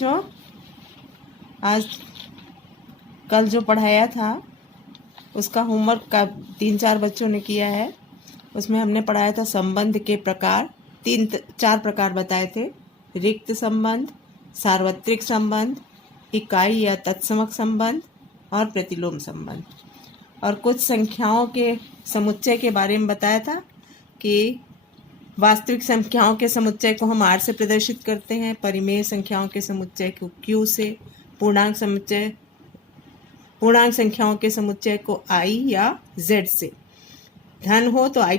बच्चों, आज कल जो पढ़ाया था उसका होमवर्क का 3-4 बच्चों ने किया है। उसमें हमने पढ़ाया था संबंध के प्रकार, 3-4 प्रकार बताए थे। रिक्त संबंध, सार्वत्रिक संबंध, इकाई या तत्समक संबंध और प्रतिलोम संबंध। और कुछ संख्याओं के समुच्चय के बारे में बताया था कि वास्तविक संख्याओं के समुच्चय को हम R से प्रदर्शित करते हैं, परिमेय संख्याओं के समुच्चय को Q से, पूर्णांक संख्याओं के समुच्चय को I या Z से, धन हो तो I+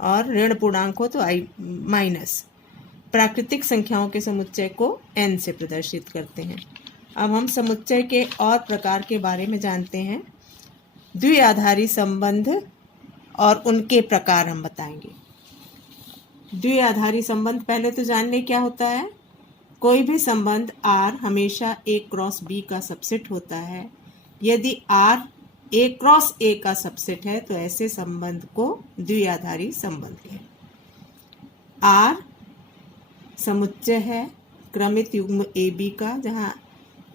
और ऋण पूर्णांक हो तो I-, प्राकृतिक संख्याओं के समुच्चय को N से प्रदर्शित करते हैं। अब हम समुच्चय के और प्रकार के बारे में जानते हैं। द्विआधारी संबंध और उनके प्रकार हम बताएंगे। द्विआधारी संबंध पहले तो जान लें क्या होता है। कोई भी संबंध R हमेशा A क्रॉस B का सबसेट होता है। यदि R A क्रॉस A का सबसेट है तो ऐसे संबंध को द्विआधारी संबंध है। R समुच्चय है क्रमित युग्म AB का, जहाँ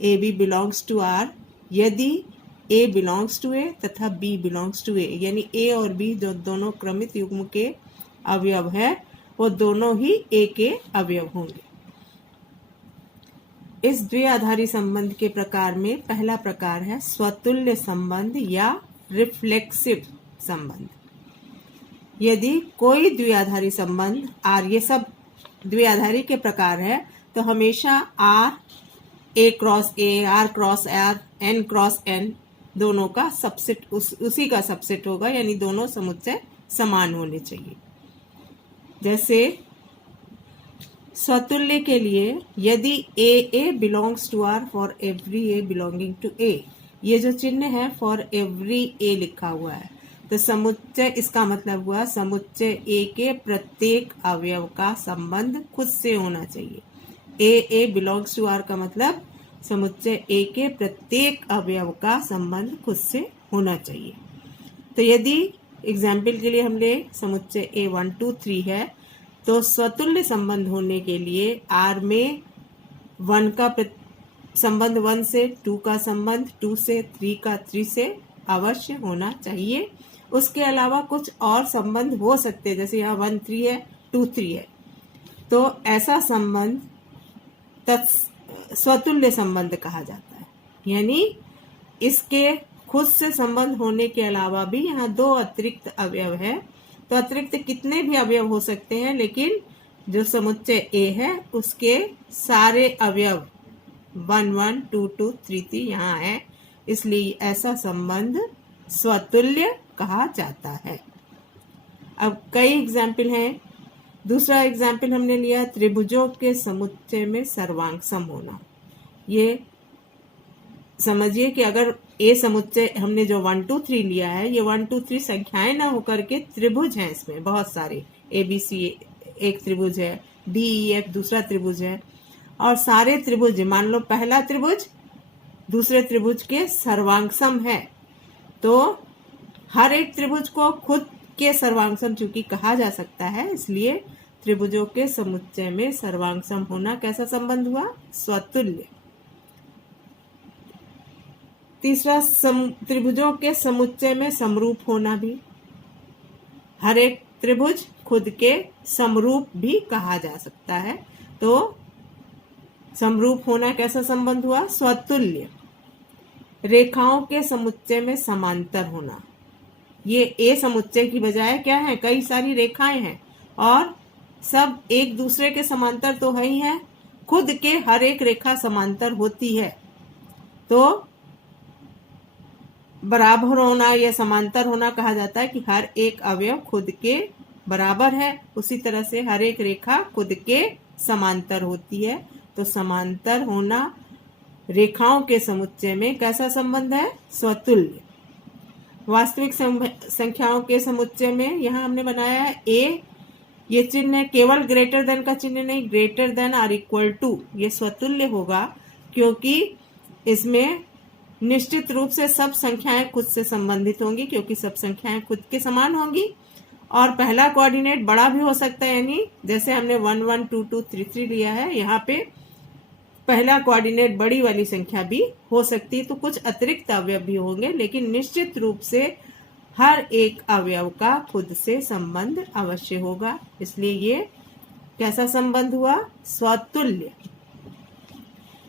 AB बिलोंग्स टू R। यदि A बिलोंग्स टू A तथा B बिलोंग्स टू A, यानी A और B जो दोनों क्रमित युग्म के अवयव है, वो दोनों ही A के अवयव होंगे। इस द्विआधारी संबंध के प्रकार में पहला प्रकार है स्वतुल्य संबंध या रिफ्लेक्सिव संबंध। यदि कोई द्विआधारी संबंध R, ये सब द्विआधारी के प्रकार है, तो हमेशा R A cross A, R cross R, N cross N दोनों का सबसेट उसी का सबसेट होगा, यानी दोनों समुच्चय समान होने चाहिए। जैसे स्वतुल्य के लिए यदि A belongs to R for every A belonging to A, ये जो चिन्ह है फॉर एवरी A लिखा हुआ है, तो समुच्चय, इसका मतलब हुआ समुच्चय A के प्रत्येक अवयव का संबंध खुद से होना चाहिए। A बिलोंग्स टू R का मतलब समुच्चय A के प्रत्येक अवयव का संबंध खुद से होना चाहिए। तो यदि एग्जाम्पल के लिए हम ले समुच्चय A 1 2 3 है, तो स्वतुल्य संबंध होने के लिए R में 1 का संबंध 1 से, 2 का संबंध 2 से, 3 का 3 से अवश्य होना चाहिए। उसके अलावा कुछ और संबंध हो सकते हैं, जैसे यहाँ 1 3 है, 2 3 है, तो ऐसा संबंध स्वतुल्य संबंध कहा जाता है। यानी इसके खुद से संबंध होने के अलावा भी यहाँ 2 अतिरिक्त अवयव है, तो अतिरिक्त कितने भी अवयव हो सकते हैं, लेकिन जो समुच्चय A है उसके सारे अवयव 1 1 2 2 3 3 यहाँ है, इसलिए ऐसा संबंध स्वतुल्य कहा जाता है। अब कई एग्जाम्पल हैं। दूसरा एग्जाम्पल हमने लिया त्रिभुजों के समुच्चय में सर्वांग सम होना। ये समझिए कि अगर A समुच्चय हमने जो 1 2 3 लिया है, ये 1 2 3 संख्याएं ना होकर के त्रिभुज हैं, इसमें बहुत सारे ABC एक त्रिभुज है, DEF दूसरा त्रिभुज है, और सारे त्रिभुज मान लो पहला त्रिभुज दूसरे त्रिभुज के सर्वांग सम है, तो हर एक त्रिभुज को खुद के सर्वांग सम चूंकि कहा जा सकता है, इसलिए त्रिभुजों के समुच्चय में सर्वांग सम होना कैसा संबंध हुआ? स्वतुल्य। तीसरा त्रिभुजों के समुच्चय में समरूप होना भी, हर एक त्रिभुज खुद के समरूप भी कहा जा सकता है, तो समरूप होना कैसा संबंध हुआ? स्वतुल्य। रेखाओं के समुच्चय में समांतर होना, ये A समुच्चय की बजाय क्या है, कई सारी रेखाएं हैं और सब एक दूसरे के समांतर तो है ही है, खुद के हर एक रेखा समांतर होती है, तो बराबर होना या समांतर होना कहा जाता है कि हर एक अवयव खुद के बराबर है, उसी तरह से हर एक रेखा खुद के समांतर होती है, तो समांतर होना रेखाओं के समुच्चय में कैसा संबंध है? स्वतुल्य। वास्तविक संख्याओं के समुच्चय में यहाँ हमने बनाया है A, ये चिन्ह है केवल ग्रेटर देन का चिन्ह नहीं, ग्रेटर देन और इक्वल टू, ये स्वतुल्य होगा क्योंकि इसमें निश्चित रूप से सब संख्याएं खुद से संबंधित होंगी, क्योंकि सब संख्याएं खुद के समान होंगी, और पहला कोऑर्डिनेट बड़ा भी हो सकता है, यानी जैसे हमने 1 1 2 2 3 3 लिया है, यहाँ पे पहला कोऑर्डिनेट बड़ी वाली संख्या भी हो सकती है। तो कुछ अतिरिक्त अवयव भी होंगे, लेकिन निश्चित रूप से हर एक अवयव का खुद से संबंध अवश्य होगा। इसलिए ये कैसा संबंध हुआ? स्वतुल्य।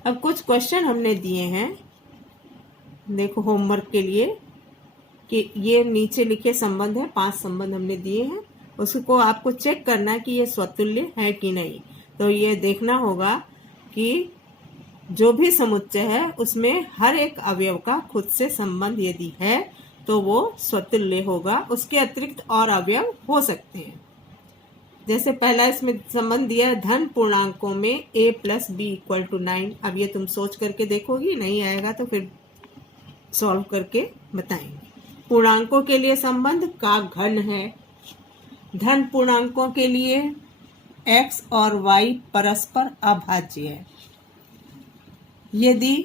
अब कुछ क्वेश्चन हमने दिए हैं, देखो होमवर्क के लिए, कि ये नीचे लिखे संबंध है, 5 संबंध हमने दिए हैं, उसको आपको चेक करना है कि ये स्वतुल्य है कि नहीं। तो ये देखना होगा कि जो भी समुच्चय है उसमें हर एक अवयव का खुद से संबंध यदि है तो वो स्वतुल्य होगा। उसके अतिरिक्त और अवयव हो सकते हैं। जैसे पहला इसमें संबंध दिया है धन पूर्णांकों में a + b = 9। अब ये तुम सोच करके देखोगी, नहीं आएगा तो फिर सॉल्व करके बताएंगे। पूर्णांकों के लिए संबंध का घन है। धन पूर्णांकों के लिए x और y परस्पर अभाज्य है। यदि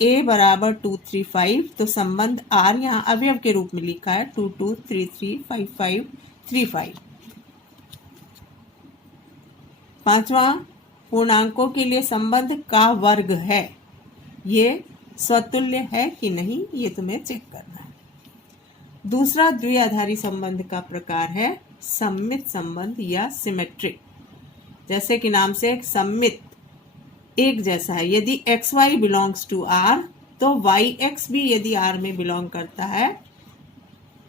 a = 2, 3, 5 तो संबंध r यहाँ अवयव के रूप में लिखा है 2, 2, 3, 3, 5, 5, 3, 5। पांचवा, पूर्णांकों के लिए संबंध का वर्ग है। ये स्वतुल्य है कि नहीं, ये तुम्हें चेक करना है। दूसरा द्विआधारी संबंध का प्रकार है सममित संबंध या सिमेट्रिक। जैसे कि नाम से सममित, एक जैसा है। यदि xy बिलोंग्स टू r तो yx भी यदि r में बिलोंग करता है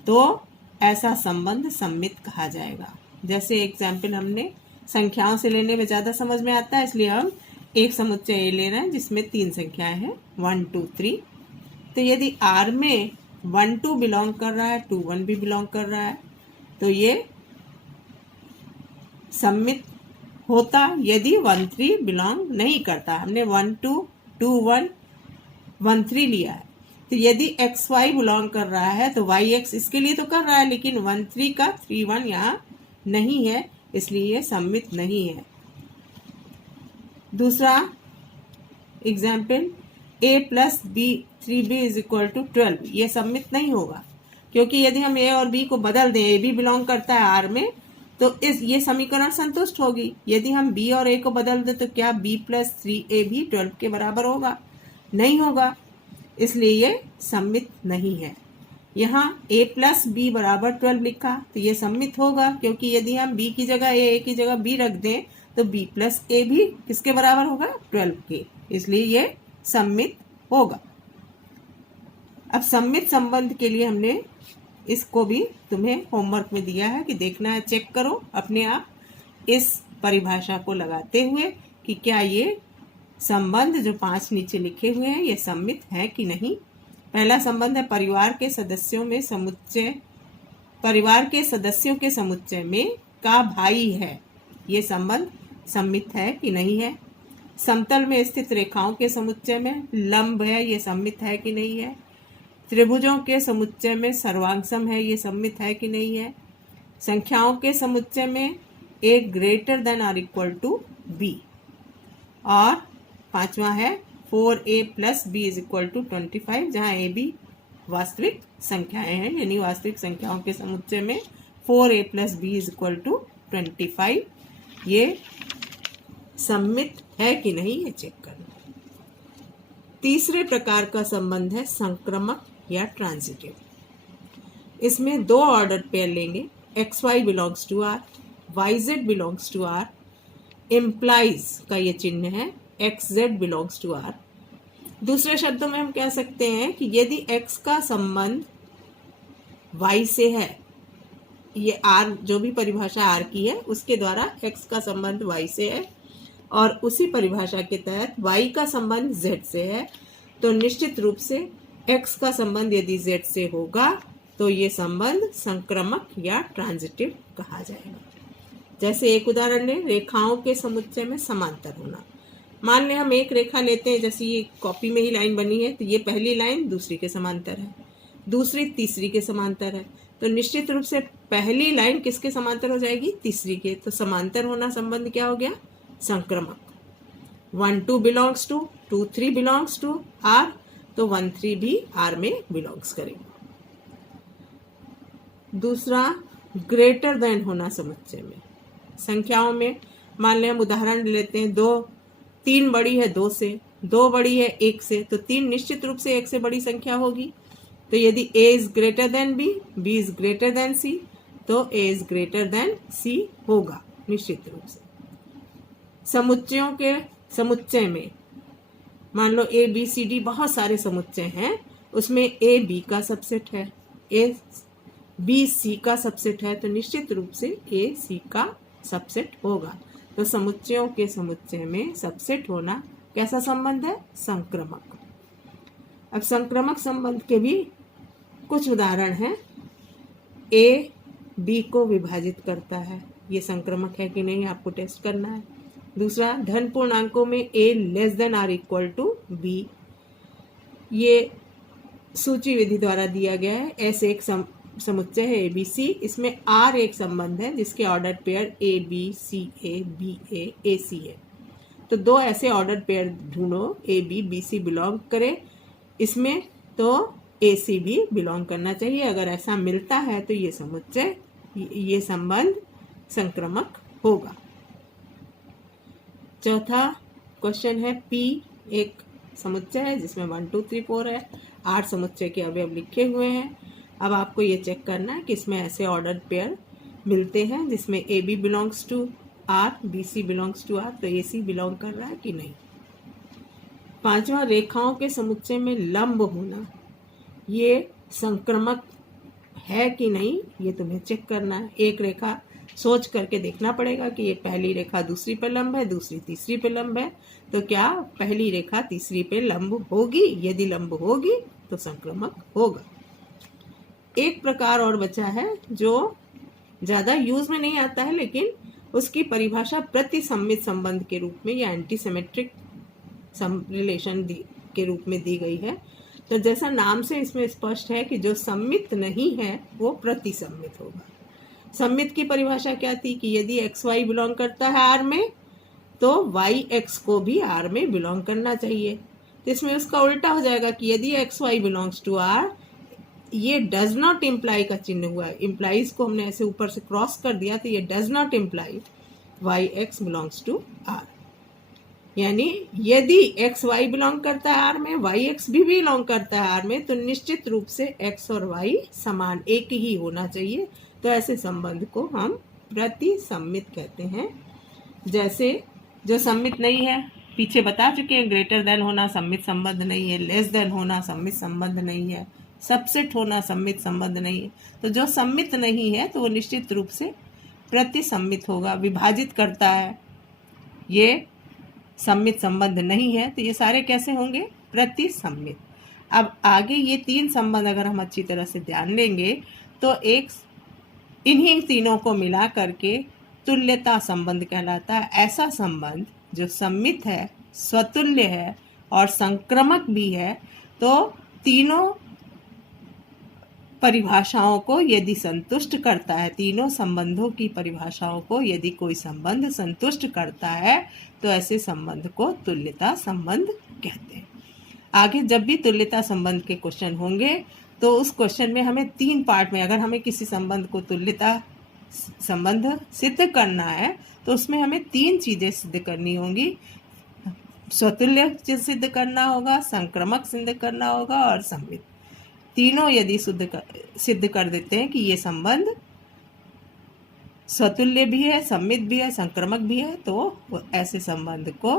तो ऐसा संबंध सममित कहा जाएगा। जैसे एग्जाम्पल हमने संख्याओं से लेने में ज्यादा समझ में आता है, इसलिए हम एक समुच्चय ले रहे हैं जिसमें 3 संख्याएं हैं 1, 2, 3। तो यदि r में 1, 2 बिलोंग कर रहा है, 2, 1 भी बिलोंग कर रहा है, तो ये सममित होता। यदि 1, 3 बिलोंग नहीं करता, हमने 1, 2, 2, 1, 1, 3 लिया है। तो यदि एक्स वाई बिलोंग कर रहा है तो वाई एक्स इसके लिए तो कर रहा है, लेकिन 1, 3 का 3, 1 यहाँ नहीं है, इसलिए ये सममित नहीं है। दूसरा एग्जाम्पल a + b 3b = 12, ये सममित नहीं होगा, क्योंकि यदि हम a और b को बदल दें, a भी बिलोंग करता है r में, तो ये समीकरण संतुष्ट होगी। यदि हम b और a को बदल दें तो क्या b + 3a भी 12 के बराबर होगा? नहीं होगा, इसलिए ये सममित नहीं है। यहाँ a + b = 12 लिखा तो ये सममित होगा, क्योंकि यदि हम b की जगह a की जगह b रख दें तो b + a भी किसके बराबर होगा? 12 के, इसलिए ये सममित होगा। अब सममित संबंध के लिए हमने इसको भी तुम्हें होमवर्क में दिया है कि देखना है, चेक करो अपने आप इस परिभाषा को लगाते हुए कि क्या ये संबंध जो 5 नीचे लिखे हुए हैं ये सममित है कि नहीं। पहला संबंध है परिवार के सदस्यों के समुच्चय में का भाई है। ये संबंध सममित है कि नहीं है। समतल में स्थित रेखाओं के समुच्चय में लंब है, ये सममित है कि नहीं है। त्रिभुजों के समुच्चय में सर्वांगसम है, ये सममित है कि नहीं है। संख्याओं के समुच्चय में a ≥ b। और पांचवा है 4a + b = 25, जहां a b वास्तविक संख्याएं हैं, यानी वास्तविक संख्याओं के समुच्चय में 4a + b = 25। ये सममित है कि नहीं, ये चेक करना। तीसरे प्रकार का संबंध है संक्रमक या ट्रांजिटिव। इसमें 2 ऑर्डर पेयर लेंगे, xy belongs to r, yz belongs to r, implies का ये चिन्ह है xz बिलोंग्स टू r। दूसरे शब्दों में हम कह सकते हैं कि यदि x का संबंध y से है, ये r जो भी परिभाषा r की है उसके द्वारा x का संबंध y से है, और उसी परिभाषा के तहत y का संबंध z से है, तो निश्चित रूप से x का संबंध यदि z से होगा तो ये संबंध संक्रमक या ट्रांजिटिव कहा जाएगा। जैसे एक उदाहरण लें, रेखाओं के समुच्चय में समांतर होना। मान लें हम एक रेखा लेते हैं, जैसे ये कॉपी में ही लाइन बनी है, तो ये पहली लाइन दूसरी के समांतर है, दूसरी तीसरी के समांतर है, तो निश्चित रूप से पहली लाइन किसके समांतर हो जाएगी? तीसरी के। तो समांतर होना संबंध क्या हो गया? संक्रमक। 1, 2 belongs to 2, 3 belongs to r, तो 1, 3 भी r में बिलोंग्स करेगा। दूसरा ग्रेटर देन होना समुच्चय में। संख्याओं में मान लें हम उदाहरण लेते हैं 2, 3 बड़ी है 2 से, 2 बड़ी है 1 से, तो 3 निश्चित रूप से 1 से बड़ी संख्या होगी। तो यदि a is greater than b, b is greater than c, तो a is greater than c होगा निश्चित रूप से। समुच्चयों के समुच्चय में मान लो a b c d बहुत सारे समुच्चय हैं, उसमें a b का सबसेट है, a b c का सबसेट है, तो निश्चित रूप से a c का सबसेट होगा। तो समुच्चयों के समुच्चय में सबसेट होना कैसा संबंध है? संक्रमक। अब संक्रमक संबंध के भी कुछ उदाहरण हैं। a b को विभाजित करता है, ये संक्रमक है कि नहीं आपको टेस्ट करना है। दूसरा, धन पूर्णांकों में a less than or equal to b, ये सूची विधि द्वारा दिया गया है। ऐसे एक समुच्चय है ABC, इसमें R एक संबंध है जिसके order pair ABCA BA AC है। तो 2 ऐसे ऑर्डर पेयर ढूंढो AB BC बिलोंग करे इसमें, तो AC भी बिलोंग करना चाहिए। अगर ऐसा मिलता है तो ये समुच्चय, ये संबंध संक्रमक होगा। चौथा क्वेश्चन है P एक समुच्चय है जिसमें 1 2 3 4 है, 8 समुच्चय के अवयव लिखे हुए हैं। अब आपको ये चेक करना है कि इसमें ऐसे ऑर्डर पेयर मिलते हैं जिसमें AB belongs to R, BC belongs to R, तो AC बिलोंग कर रहा है कि नहीं। पांचवा, रेखाओं के समुच्चय में लंब होना, ये संक्रमक है कि नहीं, ये तुम्हें चेक करना है। एक रेखा सोच करके देखना पड़ेगा कि ये पहली रेखा दूसरी पे लंब है, दूसरी तीसरी पे लंब है, तो क्या पहली रेखा तीसरी पे लंब होगी? यदि लंब होगी तो संक्रमक होगा। एक प्रकार और बचा है जो ज्यादा यूज में नहीं आता है, लेकिन उसकी परिभाषा प्रतिसम्मित संबंध के रूप में या एंटीसिमेट्रिक रिलेशन के रूप में दी गई है। तो जैसा नाम से इसमें स्पष्ट है कि जो सम्मित नहीं है वो प्रतिसम्मित होगा। सम्मित की परिभाषा क्या थी कि यदि एक्स वाई बिलोंग करता है आर में, तो वाई एक्स को भी आर में बिलोंग करना चाहिए। तो इसमें उसका उल्टा हो जाएगा कि यदि X Y belongs to R, ये डज नॉट इम्प्लाई का चिन्ह हुआ है, इम्प्लाइज को हमने ऐसे ऊपर से क्रॉस कर दिया, तो ये does not imply Y X belongs to R. यानी यदि एक्स वाई बिलोंग करता है आर में, वाई एक्स भी बिलोंग करता है आर में, तो निश्चित रूप से एक्स और वाई समान एक ही होना चाहिए। तो ऐसे संबंध को हम प्रतिसम्मित कहते हैं। जैसे जो सम्मित नहीं है, पीछे बता चुके हैं, ग्रेटर देन होना सम्मित संबंध नहीं है, लेस देन होना सम्मित संबंध नहीं है, सबसेट होना सम्मित संबंध नहीं है। तो जो सम्मित नहीं है तो वो निश्चित रूप से प्रतिसम्मित होगा। विभाजित करता है, ये सम्मित संबंध नहीं है, तो ये सारे कैसे होंगे? प्रतिसम्मित। अब आगे ये 3 संबंध अगर हम अच्छी तरह से ध्यान देंगे तो एक इन्हीं तीनों को मिला करके तुल्यता संबंध कहलाता है। ऐसा संबंध जो सम्मित है, स्वतुल्य है और संक्रमक भी है, तो तीनों परिभाषाओं को यदि संतुष्ट करता है, तीनों संबंधों की परिभाषाओं को यदि कोई संबंध संतुष्ट करता है, तो ऐसे संबंध को तुल्यता संबंध कहते हैं। आगे जब भी तुल्यता संबंध के क्वेश्चन होंगे तो उस क्वेश्चन में हमें 3 पार्ट में, अगर हमें किसी संबंध को तुल्यता संबंध सिद्ध करना है तो उसमें हमें 3 चीजें सिद्ध करनी होंगी। स्वतुल्य सिद्ध करना होगा, संक्रमक सिद्ध करना होगा और सम्मित। तीनों यदि सिद्ध कर देते हैं कि ये संबंध स्वतुल्य भी है, सम्मित भी है, संक्रमक भी है, तो ऐसे संबंध को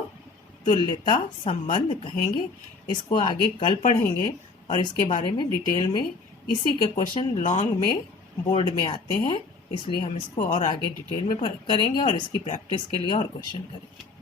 तुल्यता संबंध कहेंगे। इसको आगे कल पढ़ेंगे और इसके बारे में डिटेल में, इसी के क्वेश्चन लॉन्ग में बोर्ड में आते हैं, इसलिए हम इसको और आगे डिटेल में करेंगे और इसकी प्रैक्टिस के लिए और क्वेश्चन करेंगे।